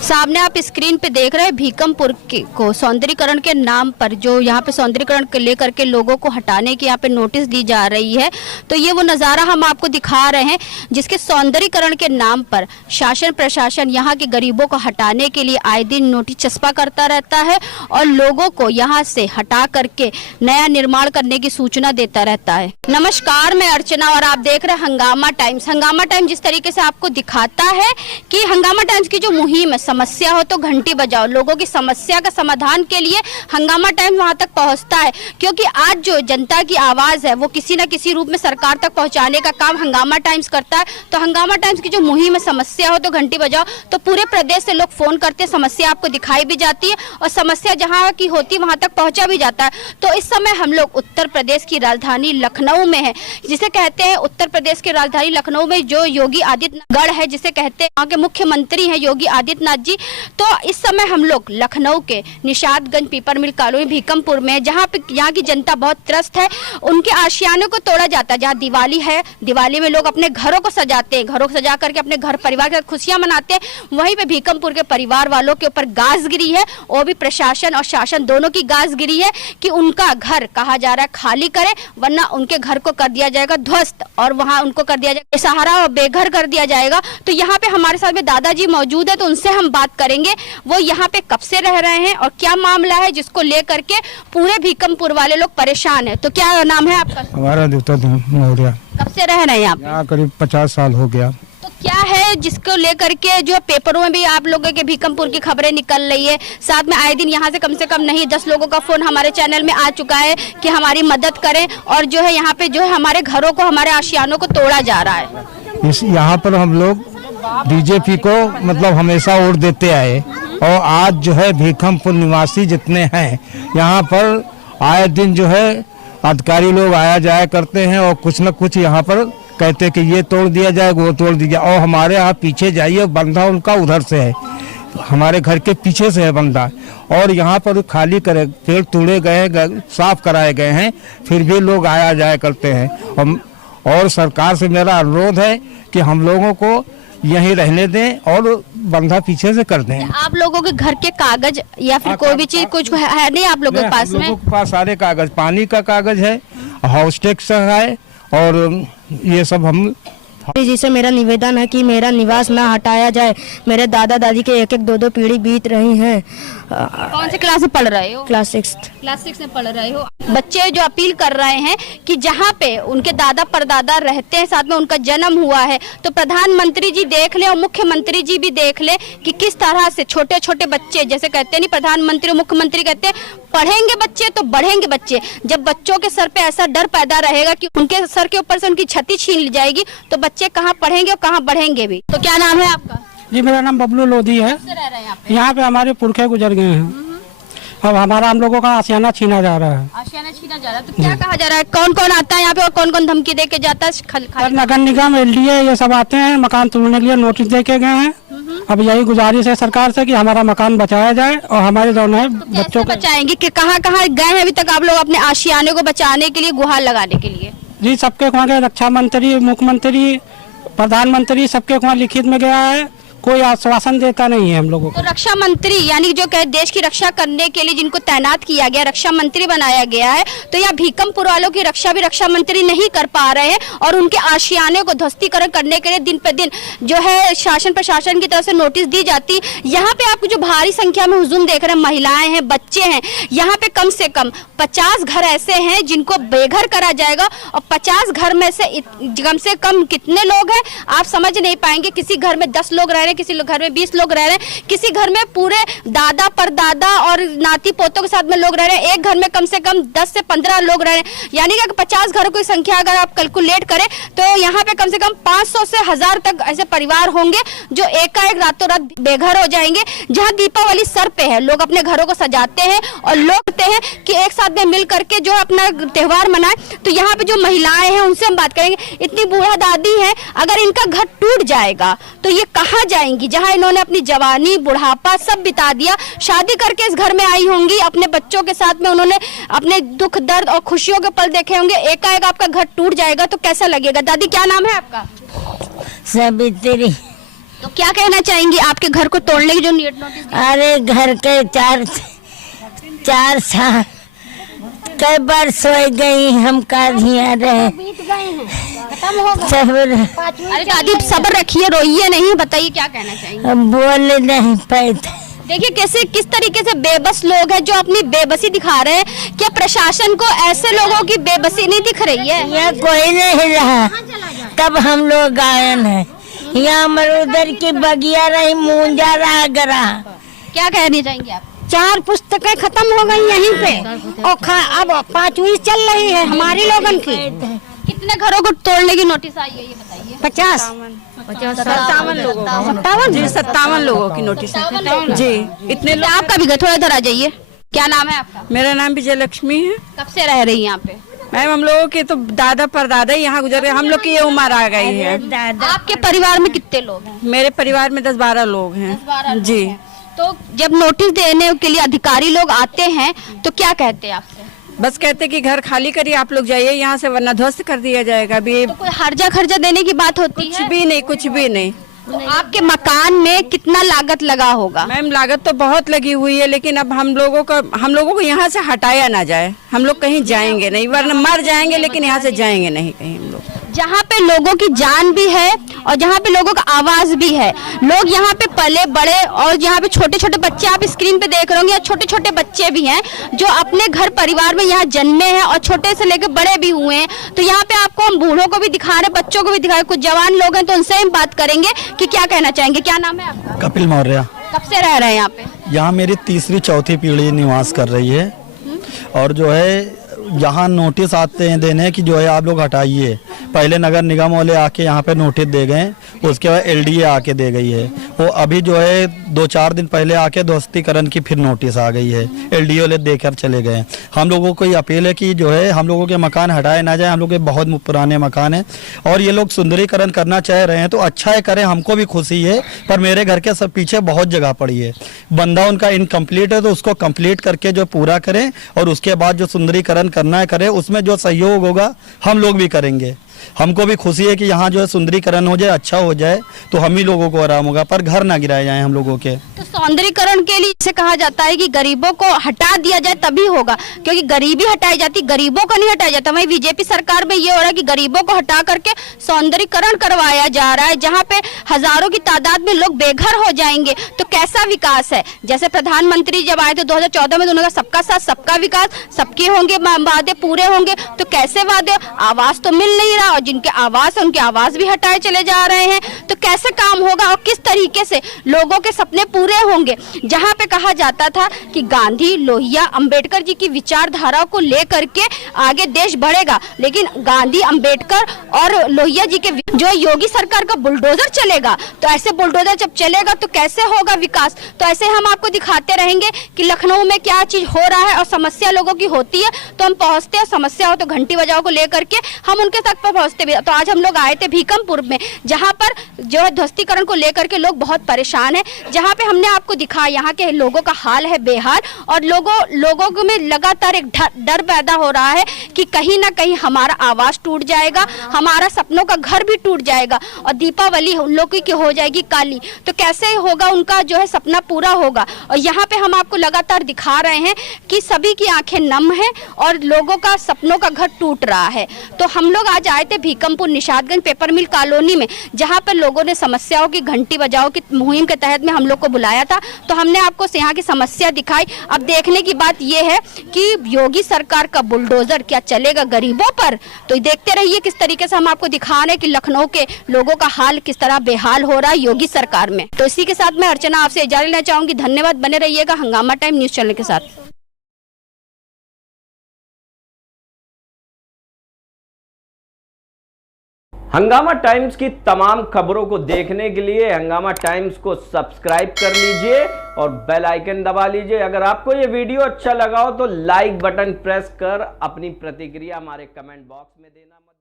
सामने आप स्क्रीन पे देख रहे हैं भीकमपुर को सौंदर्यीकरण के नाम पर जो यहाँ पे सौंदर्यीकरण को लेकर के लोगों को हटाने की यहाँ पे नोटिस दी जा रही है। तो ये वो नज़ारा हम आपको दिखा रहे हैं जिसके सौंदर्यीकरण के नाम पर शासन प्रशासन यहाँ के गरीबों को हटाने के लिए आए दिन नोटिस चस्पा करता रहता है और लोगों को यहाँ से हटा करके नया निर्माण करने की सूचना देता रहता है। नमस्कार, मैं अर्चना और आप देख रहे हैं हंगामा टाइम्स। हंगामा टाइम्स जिस तरीके से आपको दिखाता है कि हंगामा टाइम्स की जो मुहिम है, समस्या हो तो घंटी बजाओ, लोगों की समस्या का समाधान के लिए हंगामा टाइम्स वहां तक पहुंचता है। क्योंकि आज जो जनता की आवाज है वो किसी न किसी रूप में सरकार तक पहुंचाने का काम हंगामा टाइम्स करता है। तो हंगामा टाइम्स की जो मुहिम है, समस्या हो तो घंटी बजाओ, तो पूरे प्रदेश से लोग फोन करते हैं, समस्या आपको दिखाई भी जाती है और समस्या जहाँ की होती है वहां तक पहुंचा भी जाता है। तो इस समय हम लोग उत्तर प्रदेश की राजधानी लखनऊ में है, जिसे कहते हैं उत्तर प्रदेश की राजधानी लखनऊ में जो योगी आदित्यनाथ गढ़ है, जिसे कहते हैं वहाँ के मुख्यमंत्री हैं योगी आदित्यनाथ जी। तो इस समय हम लोग लखनऊ के निषादगंज पीपर मिल कॉलोनी भीकमपुर में, जहाँ पे यहाँ की जनता बहुत त्रस्त है, उनके आशियाने को तोड़ा जाता है। जहाँ दिवाली है, दिवाली में लोग अपने घरों को सजाते हैं, घरों को सजा करके अपने घर परिवार के साथ खुशियां मनाते हैं। वहीं पे भीकमपुर के परिवार वालों के ऊपर गाज गिरी है, वो भी प्रशासन और शासन दोनों की गाज गिरी है कि उनका घर कहा जा रहा है खाली करे, वरना उनके घर को कर दिया जाएगा ध्वस्त और वहाँ उनको कर दिया जाएगा सहारा और बेघर कर दिया जाएगा। तो यहाँ पे हमारे साथ में दादाजी मौजूद है, तो उनसे हम बात करेंगे वो यहाँ पे कब से रह रहे हैं और क्या मामला है जिसको लेकर के पूरे भीकमपुर वाले लोग परेशान है। तो क्या नाम है आपका? हमारा देवता मौर्य। कब से रह रहे हैं आप? यहाँ करीब 50 साल हो गया। तो क्या है जिसको लेकर के जो पेपरों में भी आप लोगों के भीकमपुर की खबरें निकल रही है, साथ में आए दिन यहाँ से कम नहीं 10 लोगों का फोन हमारे चैनल में आ चुका है कि हमारी मदद करें और जो है यहाँ पे जो है हमारे घरों को, हमारे आशियानों को तोड़ा जा रहा है। यहाँ पर हम लोग बीजेपी को मतलब हमेशा वोट देते आए और आज जो है भीकमपुर निवासी जितने हैं यहाँ पर आए दिन जो है अधिकारी लोग आया जाया करते हैं और कुछ न कुछ यहाँ पर कहते हैं कि ये तोड़ दिया जाए, वो तोड़ दिया। और हमारे यहाँ पीछे जाइए, बंधा उनका उधर से है, हमारे घर के पीछे से है बंधा, और यहाँ पर खाली करे पेड़ तोड़े गए, साफ कराए गए हैं, फिर भी लोग आया जाया करते हैं। और सरकार से मेरा अनुरोध है कि हम लोगों को यहीं रहने दें और बंधा पीछे से कर दें। आप लोगों के घर के कागज या फिर कोई भी चीज कुछ है नहीं आप लोगों के पास में? लोगों के पास सारे कागज, पानी का कागज है, हाउस टैक्स है और ये सब हम जी से मेरा निवेदन है कि मेरा निवास ना हटाया जाए। मेरे दादा दादी के 1-1, 2-2 पीढ़ी बीत रही हैं। कौन से क्लास में पढ़ रहे हो? क्लास 6 में पढ़ रहे हो। बच्चे जो अपील कर रहे हैं कि जहाँ पे उनके दादा परदादा रहते हैं, साथ में उनका जन्म हुआ है, तो प्रधानमंत्री जी देख ले और मुख्यमंत्री जी भी देख ले कि किस तरह से छोटे छोटे बच्चे, जैसे कहते नहीं प्रधानमंत्री मुख्यमंत्री कहते हैं पढ़ेंगे बच्चे तो बढ़ेंगे बच्चे। जब बच्चों के सर पे ऐसा डर पैदा रहेगा कि उनके सर के ऊपर से उनकी छती छीन ली जाएगी, तो बच्चे कहाँ पढ़ेंगे और कहाँ बढ़ेंगे भी। तो क्या नाम है आपका? जी मेरा नाम बबलू लोधी है। यहाँ पे हमारे पुरखे गुजर गए हैं, अब हम लोगों का आशियाना छीना जा रहा है। आशियाना छीना जा रहा है, तो क्या कहा जा रहा है? कौन कौन आता है यहाँ पे और कौन कौन धमकी दे के जाता है? नगर निगम, LDA ये सब आते हैं, मकान तोड़ने के लिए नोटिस दे के गए हैं। अब यही गुजारिश है सरकार से कि हमारा मकान बचाया जाए और हमारे जो है बच्चों को बचाएंगे कि कहाँ गए हैं अभी तक आप लोग अपने आशियाने को बचाने के लिए, गुहार लगाने के लिए? जी सबके वहाँ के रक्षा मंत्री, मुख्यमंत्री, प्रधानमंत्री सबके वहाँ लिखित में गया है, कोई आश्वासन देता नहीं है हम लोगों को। तो रक्षा मंत्री यानी जो कहे देश की रक्षा करने के लिए जिनको तैनात किया गया, रक्षा मंत्री बनाया गया है, तो यहाँ भीकमपुर वालों की रक्षा भी रक्षा मंत्री नहीं कर पा रहे हैं और उनके आशियाने को ध्वस्तीकरण करने के लिए दिन पे दिन जो है शासन प्रशासन की तरफ से नोटिस दी जाती। यहाँ पे आपको जो भारी संख्या में हुजूम देख रहे हैं, महिलाएं हैं, बच्चे हैं, यहाँ पे कम से कम 50 घर ऐसे हैं जिनको बेघर करा जाएगा और 50 घर में से कम कितने लोग हैं आप समझ नहीं पाएंगे। किसी घर में 10 लोग रह रहे हैं, किसी घर में 20 लोग रह रहे हैं, किसी घर में पूरे दादा परदादा और नाती पोतों के साथ में लोग रह रहे हैं, एक घर में कम से कम 10 से 15 लोग रह रहे हैं। यानी कि 50 घरों की संख्या अगर आप कैलकुलेट करें तो यहाँ पे कम से कम 500 से 1000 तक ऐसे परिवार होंगे जो एकाएक रातों रात बेघर हो जाएंगे। जहाँ दीपावली सर पे है, लोग अपने घरों को सजाते हैं और लोग कहते हैं कि एक साथ में मिल करके जो अपना त्योहार मनाए। तो यहाँ पे जो महिलाएं हैं उनसे हम बात करेंगे। इतनी बूढ़ा दादी है, अगर इनका घर टूट जाएगा तो ये कहाँ जाएंगी, जहाँ इन्होंने अपनी जवानी बुढ़ापा सब बिता दिया, शादी करके इस घर में आई होंगी, अपने बच्चों के साथ में उन्होंने अपने दुख दर्द और खुशियों के पल देखे होंगे, एकाएक आपका घर टूट जाएगा तो कैसा लगेगा? दादी क्या नाम है आपका? सावित्री। तो क्या कहना चाहेंगी आपके घर को तोड़ने की जो नोटिस दी? अरे घर के चार साल कई बार सोई गई, हम काधिया रहे सब। अरे दादी सब्र रखिए, रोइए नहीं, बताइए क्या कहना चाहेंगे? बोल नहीं पाते। देखिए कैसे किस तरीके से बेबस लोग हैं जो अपनी बेबसी दिखा रहे हैं। क्या प्रशासन को ऐसे लोगों की बेबसी नहीं दिख रही है? यहाँ कोई नहीं रहा, तब हम लोग गायन है। यहाँ मरुदर की बगिया रही, मूंजा रहा गरा। क्या कहनी चाहेंगे आप? 4 पुस्तकें खत्म हो गई यहीं पे और अब 5वीं चल रही है हमारी लोगन की। कितने घरों को तोड़ने की नोटिस आई है ये बताइए? 50 57 लोगों की नोटिस है जी। इतने लोग। आपका भी घर, थोड़ा इधर आ जाइए। क्या नाम है आपका? मेरा नाम विजय लक्ष्मी है। कब से रह रही हैं यहाँ पे? मैम हम लोगों के तो दादा परदादा ही यहाँ गुजर गए, हम लोग की ये उम्र आ गई है। आपके परिवार में कितने लोग हैं? मेरे परिवार में 10-12 लोग हैं 10-12 लोग जी। हैं। तो जब नोटिस देने के लिए अधिकारी लोग आते हैं तो क्या कहते हैं आपसे? बस कहते कि घर खाली करिए, आप लोग जाइए यहाँ से, वरना ध्वस्त कर दिया जाएगा। अभी तो कोई हर्जा खर्चा देने की बात होती कुछ है? भी नहीं, कुछ भी नहीं। तो आपके मकान में कितना लागत लगा होगा? मैम लागत तो बहुत लगी हुई है, लेकिन अब हम लोगों को यहाँ से हटाया ना जाए। हम लोग कहीं जाएंगे नहीं, वरना मर जाएंगे, लेकिन यहाँ से जाएंगे नहीं कहीं हम लोग। जहाँ पे लोगों की जान भी है और जहाँ पे लोगों का आवाज भी है। लोग यहाँ पे पले बड़े और जहाँ पे छोटे छोटे बच्चे आप स्क्रीन पे देख रहे होंगे, छोटे छोटे बच्चे भी हैं जो अपने घर परिवार में यहाँ जन्मे हैं और छोटे से लेकर बड़े भी हुए हैं। तो यहाँ पे आपको हम बूढ़ों को भी दिखा रहे, बच्चों को भी दिखा रहे, कुछ जवान लोग हैं तो उनसे हम बात करेंगे कि क्या कहना चाहेंगे। क्या नाम है आपका? कपिल मौर्य। कब से रह रहे हैं यहाँ पे? यहाँ मेरी 3री-4थी पीढ़ी निवास कर रही है। और जो है यहाँ नोटिस आते हैं देने कि जो है आप लोग हटाइए। पहले नगर निगम वाले आके यहाँ पे नोटिस दे गए, उसके बाद LDA आके दे गई है। वो अभी जो है 2-4 दिन पहले आके ध्वस्तीकरण की फिर नोटिस आ गई है, LDA वाले देकर चले गए। हम लोगों को ये अपील है कि जो है हम लोगों के मकान हटाए ना जाए। हम लोग के बहुत पुराने मकान हैं और ये लोग सुंदरीकरण करना चाह रहे हैं तो अच्छा है, करें, हमको भी खुशी है। पर मेरे घर के सब पीछे बहुत जगह पड़ी है, बंदा उनका इनकम्प्लीट है, तो उसको कंप्लीट करके जो पूरा करें और उसके बाद जो सुंदरीकरण करना है करें। उसमें जो सहयोग होगा हम लोग भी करेंगे। हमको भी खुशी है कि यहाँ जो है सुंदरीकरण हो जाए, अच्छा हो जाए, तो हम ही लोगों को आराम होगा, पर घर ना गिराए जाए हम लोगों के। तो सौंदर्यीकरण के लिए इसे कहा जाता है कि गरीबों को हटा दिया जाए तभी होगा, क्योंकि गरीबी हटाई जाती, गरीबों को नहीं हटाया जाता। वहीं बीजेपी सरकार में ये हो रहा है कि गरीबों को हटा करके सौंदर्यीकरण करवाया जा रहा है, जहाँ पे हजारों की तादाद में लोग बेघर हो जाएंगे। तो कैसा विकास है? जैसे प्रधानमंत्री जब आए थे 2014 में, तो उन्होंने सबका साथ सबका विकास, सबके होंगे वादे पूरे होंगे। तो कैसे वादे? आवास तो मिल नहीं रहा और जिनके आवास है उनके आवास भी हटाए चले जा रहे हैं। तो कैसे काम होगा और किस तरीके से लोगों के सपने पूरे होंगे? जहां पे कहा जाता था कि गांधी, लोहिया, अंबेडकर जी की विचारधारा को लेकर के आगे देश बढ़ेगा, लेकिन गांधी, अंबेडकर और लोहिया जी के जो योगी सरकार का बुलडोजर चलेगा, तो ऐसे बुलडोजर जब चलेगा तो कैसे होगा विकास? तो ऐसे हम आपको दिखाते रहेंगे कि लखनऊ में क्या चीज हो रहा है और समस्या लोगों की होती है तो हम पहुंचते हैं, समस्या हो तो घंटी बजाओ को लेकर के हम उनके तक पर पहुंचते भी। तो आज हम लोग आए थे भीकमपुर में, जहां पर जो है ध्वस्तीकरण को लेकर के लोग बहुत परेशान हैं, जहां पे हमने आपको दिखाया यहाँ के लोगों का हाल है बेहाल और लोगों में लगातार एक डर पैदा हो रहा है कि कहीं ना कहीं हमारा आवास टूट जाएगा, हमारा सपनों का घर भी टूट जाएगा और दीपावली उन लोगों की हो जाएगी काली। तो कैसे होगा उनका जो है सपना पूरा होगा? और यहाँ पे हम आपको लगातार दिखा रहे हैं कि सभी की आंखें नम हैं और लोगों का सपनों का घर टूट रहा है। तो हम लोग आज आए थे Bhikampur Nishadganj paper mill colony में, जहां पर लोगों ने समस्याओं की घंटी बजाओ की मुहिम के तहत में हम लोग को बुलाया था। तो हमने आपको यहाँ की समस्या दिखाई। अब देखने की बात यह है कि योगी सरकार का बुलडोजर क्या चलेगा गरीबों पर? तो देखते रहिए किस तरीके से हम आपको दिखा रहे हैं कि लखनऊ के लोगों का हाल किस तरह बेहाल हो रहा है योगी सरकार में। तो इसी के साथ मैं अर्चना आपसे इजाजत लेना चाहूंगी। धन्यवाद, बने रहिएगा हंगामा टाइम न्यूज चैनल के साथ। हंगामा टाइम्स की तमाम खबरों को देखने के लिए हंगामा टाइम्स को सब्सक्राइब कर लीजिए और बेल आइकन दबा लीजिए। अगर आपको ये वीडियो अच्छा लगा हो तो लाइक बटन प्रेस कर अपनी प्रतिक्रिया हमारे कमेंट बॉक्स में देना मत